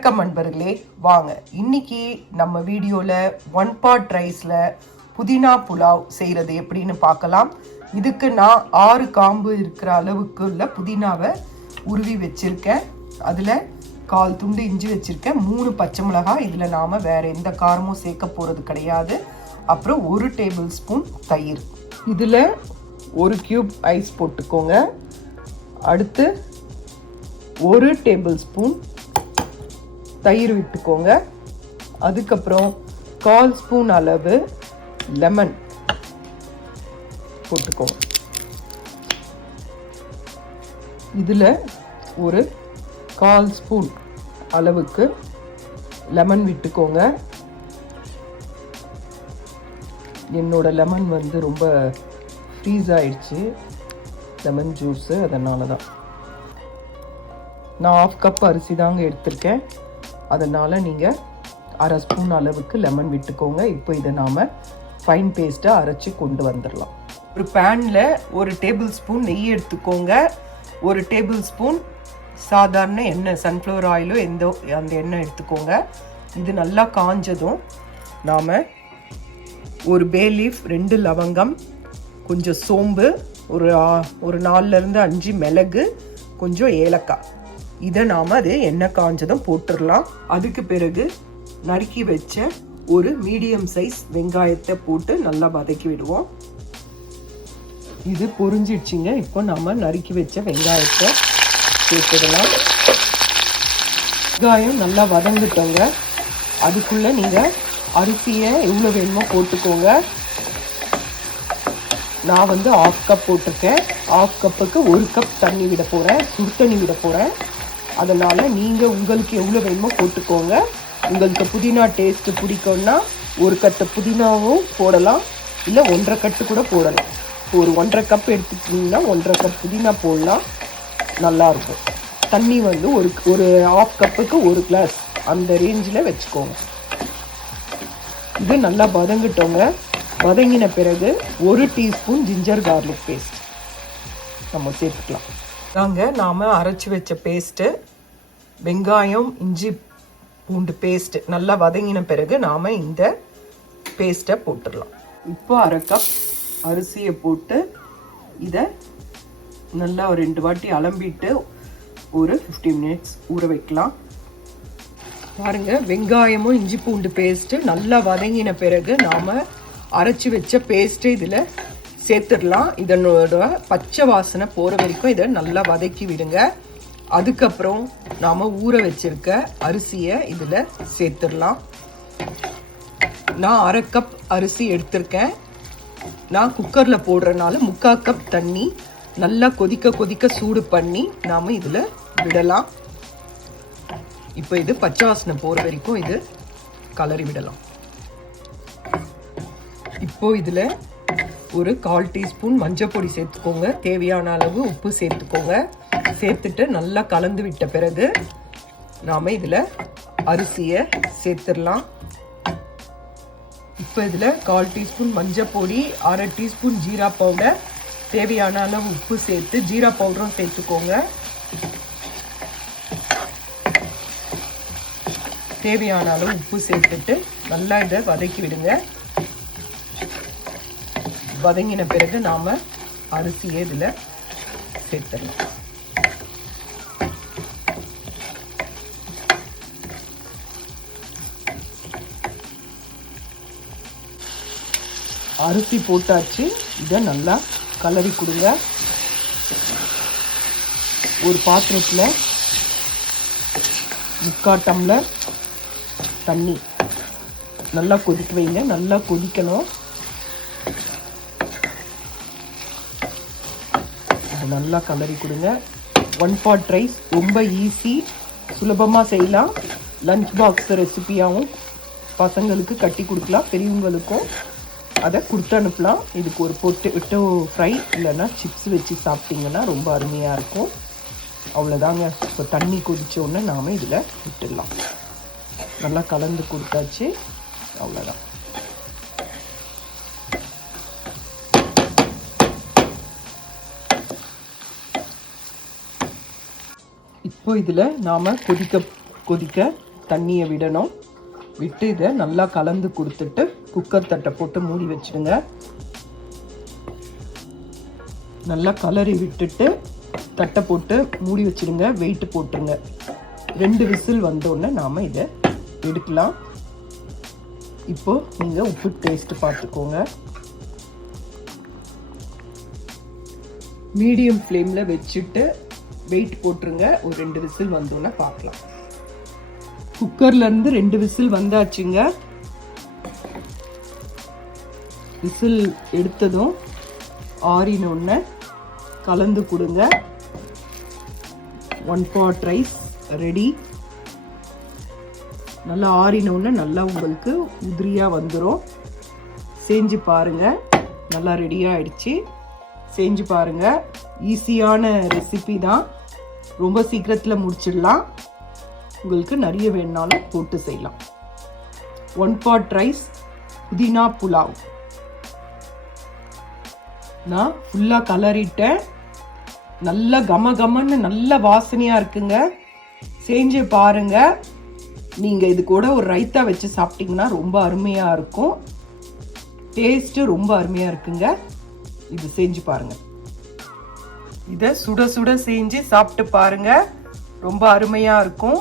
வணக்கம் நண்பர்களே, வாங்க இன்னைக்கு நம்ம வீடியோல ஒன் பாட் ரைஸ்ல புதினா புலாவ் செய்யறது எப்படின்னு பார்க்கலாம். இதுக்கு நான் 6 காம்பு இருக்கிற அளவுக்கு உள்ள புதினாவை உருவி வச்சிருக்கேன். அதுல 1/4 துண்டு இஞ்சி வச்சிருக்கேன், 3 பச்சை மிளகாய். இதுல நாம வேற எந்த காரமும் சேர்க்க போறது கிடையாது. அப்புறம் 1 டேபிள் ஸ்பூன் தயிர். இதுல 1 கியூப் ஐஸ் போட்டுக்கோங்க. அடுத்து 1 டேபிள் ஸ்பூன் தயிர் விட்டுக்கோங்க. அதுக்கப்புறம் 1/4 ஸ்பூன் அளவு லெமன் போட்டுக்கோங்க. இதில் ஒரு 1/4 ஸ்பூன் அளவுக்கு லெமன் விட்டுக்கோங்க. என்னோட லெமன் ரொம்ப ஃப்ரீஸ் ஆயிடுச்சு, லெமன் ஜூஸு, அதனால தான். நான் 1/2 கப் அரிசி தாங்க எடுத்திருக்கேன், அதனால் நீங்கள் 1/2 ஸ்பூன் அளவுக்கு லெமன் விட்டுக்கோங்க. இப்போ இதை நாம் ஃபைன் பேஸ்ட்டாக அரைச்சி கொண்டு வந்துடலாம். ஒரு பேனில் 1 டேபிள் ஸ்பூன் நெய் எடுத்துக்கோங்க. 1 டேபிள் ஸ்பூன் சாதாரண எண்ணெய், சன்ஃப்ளவர் ஆயிலோ அந்த எண்ணெய் எடுத்துக்கோங்க. இது நல்லா காஞ்சதும் நாம் ஒரு பே லீஃப், 2 லவங்கம், கொஞ்சம் சோம்பு, ஒரு 4லேருந்து 5 மிளகு, கொஞ்சம் ஏலக்காய், இதை நாம் அது எண்ணெய் காஞ்சதும் போட்டுடலாம். அதுக்கு பிறகு நறுக்கி வச்ச ஒரு மீடியம் சைஸ் வெங்காயத்தை போட்டு நல்லா வதக்கி விடுவோம். இது பொரிஞ்சிடுச்சிங்க. இப்போ நம்ம நறுக்கி வச்ச வெங்காயத்தை சேர்த்துடலாம். வெங்காயம் நல்லா வதங்கிட்டோங்க. அதுக்குள்ளே நீங்கள் அரிசியை எவ்வளோ வேணுமோ போட்டுக்கோங்க. நான் 1/2 கப் போட்டிருக்கேன். 1/2 கப்புக்கு 1 கப் தண்ணி விட போகிறேன், சுடு தண்ணி விட போகிறேன். அதனால் நீங்கள் உங்களுக்கு எவ்வளோ வேணுமோ போட்டுக்கோங்க. உங்களுக்கு புதினா டேஸ்ட்டு பிடிக்கும்னா 1 கட்டு புதினாவும் போடலாம், இல்லை 1/2 கட்டு கூட போடலாம். ஒரு 1/2 கப் எடுத்துக்கிட்டிங்கன்னா 1/2 கப் புதினா போடலாம், நல்லாயிருக்கும். தண்ணி ஒரு 1/2 கப்புக்கு 1 கிளாஸ், அந்த ரேஞ்சில் வச்சுக்கோங்க. இது நல்லா வதங்கிட்டோங்க. வதங்கின பிறகு 1 டீஸ்பூன் ஜிஞ்சர் கார்லிக் பேஸ்ட் நம்ம சேர்த்துக்கலாம். நாம் அரைச்சி வச்ச பேஸ்ட்டு, வெங்காயம், இஞ்சி பூண்டு பேஸ்ட் நல்லா வதங்கின பிறகு நாம் இந்த பேஸ்ட்டை போட்டுடலாம். இப்போ 1/2 கப் அரிசியை போட்டு இதை நல்லா ஒரு 2 வாட்டி அலம்பிட்டு ஒரு 15 மினிட்ஸ் ஊற வைக்கலாம். பாருங்கள், வெங்காயமும் இஞ்சி பூண்டு பேஸ்ட்டு நல்லா வதங்கின பிறகு நாம் அரைச்சி வச்ச பேஸ்ட்டு இதில் சேர்த்துடலாம். இதனோட பச்சை வாசனை போகிற வரைக்கும் இதை நல்லா வதக்கி விடுங்க. அதுக்கப்புறம் நாம் ஊற வச்சிருக்க அரிசியை இதில் சேர்த்துடலாம். நான் 1/2 கப் அரிசி எடுத்திருக்கேன். நான் குக்கரில் போடுறதுனால 3/4 கப் தண்ணி நல்லா கொதிக்க சூடு பண்ணி நாம் இதில் விடலாம். இப்போ இது பச்சை வாசனை போகிற வரைக்கும் இது கலரி விடலாம். இப்போ இதில் ஒரு 1/4 டீஸ்பூன் மஞ்சள் பொடி சேர்த்துக்கோங்க. தேவையான அளவு உப்பு சேர்த்துக்கோங்க. சேர்த்துட்டு நல்லா கலந்து விட்ட பிறகு நாம் இதில் அரிசியை சேர்த்துடலாம். இப்போ இதில் 1/4 டீஸ்பூன் மஞ்சள் பொடி, 1/2 டீஸ்பூன் ஜீரா பவுடர், தேவையான அளவு உப்பு சேர்த்து ஜீரா பவுடரும் சேர்த்துக்கோங்க. தேவையான அளவு உப்பு சேர்த்துட்டு நல்லா இதை வதக்கி விடுங்க. வதங்கின பிறகு நாம் அரிசியை இதில் சேர்த்துடலாம். அரிசி போட்டாச்சு. இதை நல்லா கலரி கொடுங்க. ஒரு பாத்திரத்தில் 3/4 டம்ளர் தண்ணி நல்லா கொதிக்க வைங்க. நல்லா கொதிக்கணும். நல்லா கலரி கொடுங்க. ஒன் பாட் ரைஸ் ரொம்ப ஈஸி, சுலபமாக செய்யலாம். லஞ்ச் பாக்ஸ் ரெசிபியாகவும் பசங்களுக்கு கட்டி கொடுக்கலாம், பெரியவங்களுக்கும் அதை கொடுத்து அனுப்பலாம். இதுக்கு ஒரு பொட்டேட்டோ ஃப்ரை இல்லைன்னா சிப்ஸ் வச்சு சாப்பிட்டிங்கன்னா ரொம்ப அருமையாக இருக்கும். அவ்வளோதாங்க. இப்போ தண்ணி கொதித்த உடனே நாம் இதில் விட்டுடலாம். நல்லா கலந்து கொடுத்தாச்சு, அவ்வளோதான். இப்போ இதில் நாம் கொதிக்க தண்ணியை விடணும். விட்டு இதை நல்லா கலந்து கொடுத்துட்டு குக்கர் தட்டை போட்டு மூடி வச்சிடுங்க. நல்லா கலரி விட்டுட்டு தட்டை போட்டு மூடி வச்சிடுங்க. வெயிட் போட்டுருங்க. 2 விசில் வந்தோடனே நாம் இதை எடுக்கலாம். இப்போ நீங்கள் உப்பு டேஸ்ட் பார்த்துக்கோங்க. மீடியம் ஃப்ளேமில் வச்சுட்டு வெயிட் போட்டுருங்க. ஒரு 2 விசில் வந்தோடனே பார்க்கலாம். குக்கர்லேருந்து 2 விசில் வந்தாச்சுங்க. விசில் எடுத்ததும் ஆறினோடனே கலந்து கொடுங்க. 1 pot ரைஸ் ரெடி. நல்லா ஆறினோடனே நல்லா உங்களுக்கு உதிரியாக வந்துடும். செஞ்சு பாருங்கள். நல்லா ரெடியாக ஆயிடுச்சு. செஞ்சு பாருங்கள். ஈஸியான ரெசிபி தான். ரொம்ப சீக்கிரத்தில் முடிச்சிடலாம். உங்களுக்கு நிறைய வேணுனாலும் போட்டு செய்யலாம். 1 pot ரைஸ் புதினா புலாவ். நான் ஃபுல்லாக கலரிட்டேன். நல்லா கமன்னு நல்ல வாசனையாக இருக்குங்க. செஞ்சு பாருங்க. நீங்கள் இது கூட ஒரு ரைத்தா வச்சு சாப்பிட்டீங்கன்னா ரொம்ப அருமையாக இருக்கும். டேஸ்ட்டு ரொம்ப அருமையாக இருக்குங்க. இது செஞ்சு பாருங்க. இதை சுட சுட செஞ்சு சாப்பிட்டு பாருங்க. ரொம்ப அருமையாக இருக்கும்.